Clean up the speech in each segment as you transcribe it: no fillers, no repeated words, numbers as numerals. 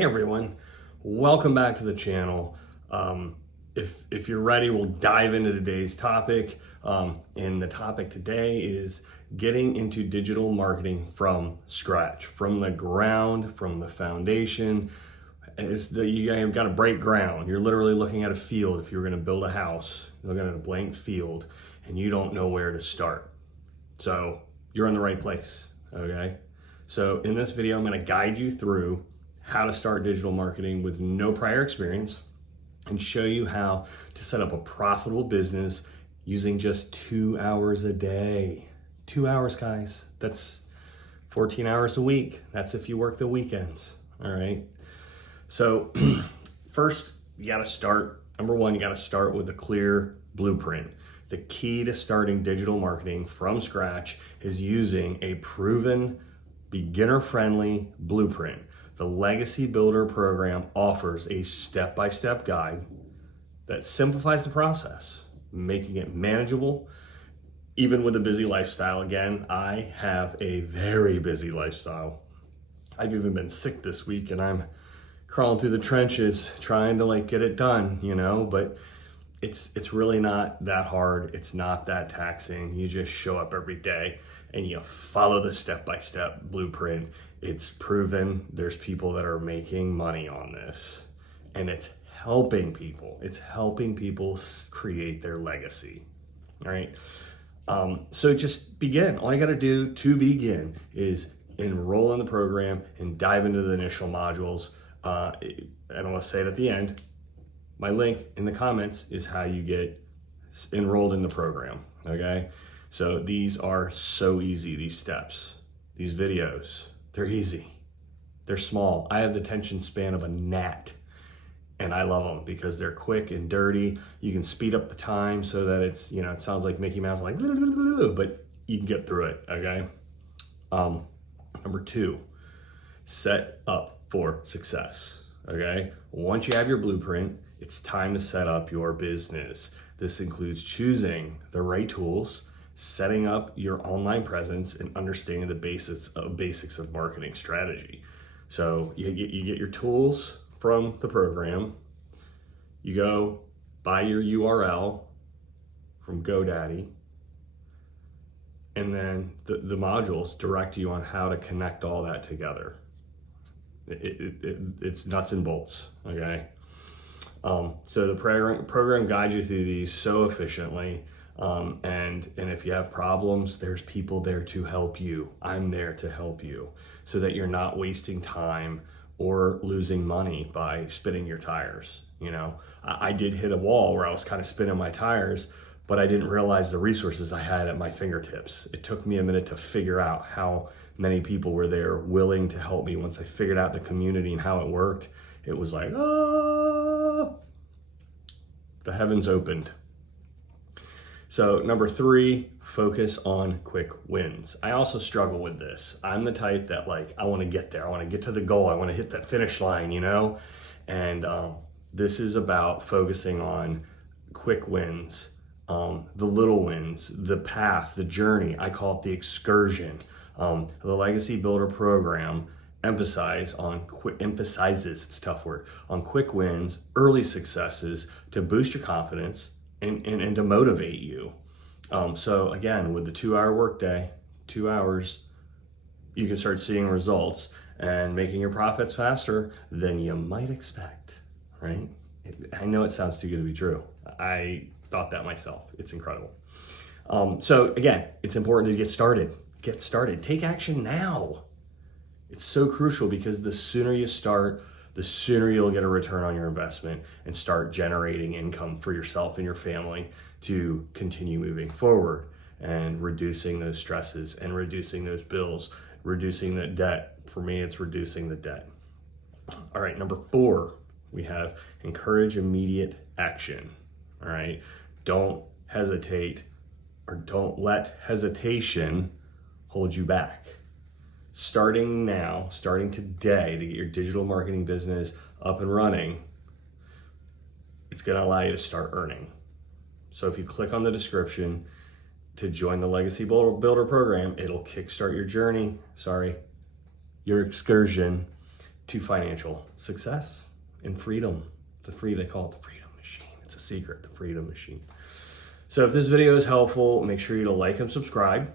Hey everyone, welcome back to the channel. If you're ready, we'll dive into today's topic. And the topic today is getting into digital marketing from scratch, from the ground, from the foundation. You've got to break ground. You're literally looking at a field. If you're going to build a house, you're looking at a blank field and you don't know where to start. So you're in the right place, okay? So in this video, I'm going to guide you through how to start digital marketing with no prior experience and show you how to set up a profitable business using just 2 hours a day. 2 hours, guys. That's 14 hours a week. That's if you work the weekends, all right? So first, you gotta start, number one, you gotta start with a clear blueprint. The key to starting digital marketing from scratch is using a proven, beginner-friendly blueprint. The Legacy Builder program offers a step-by-step guide that simplifies the process, making it manageable, even with a busy lifestyle. Again, I have a very busy lifestyle. I've even been sick this week and I'm crawling through the trenches trying to get it done, but it's really not that hard. It's not that taxing. You just show up every day and you follow the step-by-step blueprint. It's proven. There's people that are making money on this and it's helping people. It's helping people create their legacy, all right? So just begin. All you gotta do to begin is enroll in the program and dive into the initial modules. And I want to say it at the end, my link in the comments is how you get enrolled in the program, okay? So these are so easy, these steps, these videos, they're easy. They're small. I have the attention span of a gnat and I love them because they're quick and dirty. You can speed up the time so that it's, it sounds like Mickey Mouse, but you can get through it, okay? Number two, set up for success, okay? Once you have your blueprint, it's time to set up your business. This includes choosing the right tools, setting up your online presence, and understanding the basics of marketing strategy. So you get your tools from the program, you go buy your URL from GoDaddy, and then the modules direct you on how to connect all that together. It's nuts and bolts, okay? So the program guides you through these so efficiently. And if you have problems, there's people there to help you. I'm there to help you so that you're not wasting time or losing money by spinning your tires. I did hit a wall where I was kind of spinning my tires, but I didn't realize the resources I had at my fingertips. It took me a minute to figure out how many people were there willing to help me. Once I figured out the community and how it worked, it was like, the heavens opened. So number three, focus on quick wins. I also struggle with this. I'm the type that I want to get there. I want to get to the goal. I want to hit that finish line, And this is about focusing on quick wins, the little wins, the path, the journey. I call it the excursion. The Legacy Builder program emphasizes, it's a tough word, on quick wins, early successes to boost your confidence and to motivate you. So again, with the 2 hour workday, 2 hours, you can start seeing results and making your profits faster than you might expect, right? I know it sounds too good to be true. I thought that myself. It's incredible. So again, it's important to get started. Get started. Take action now. It's so crucial because the sooner you start, the sooner you'll get a return on your investment and start generating income for yourself and your family to continue moving forward and reducing those stresses and reducing those bills, reducing the debt. For me, it's reducing the debt. All right, number four, we have encourage immediate action. All right, don't hesitate or don't let hesitation hold you back. Starting now, starting today to get your digital marketing business up and running, it's going to allow you to start earning. So if you click on the description to join the Legacy Builder program, it'll kickstart your journey, your excursion to financial success and freedom. They call it the freedom machine. It's a secret, the freedom machine. So if this video is helpful, make sure you to like and subscribe.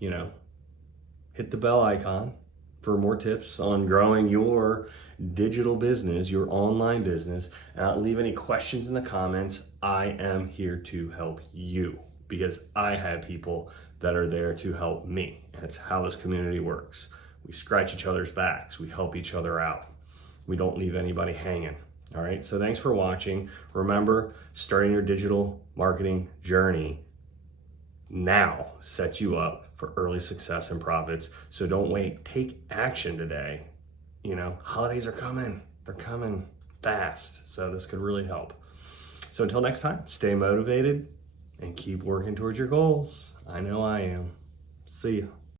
Hit the bell icon for more tips on growing your digital business, your online business. Leave any questions in the comments. I am here to help you because I have people that are there to help me. That's how this community works. We scratch each other's backs. We help each other out. We don't leave anybody hanging. All right, so thanks for watching. Remember, starting your digital marketing journey now sets you up for early success and profits. So don't wait, take action today. Holidays are coming. They're coming fast. So this could really help. So until next time, stay motivated and keep working towards your goals. I know I am. See ya.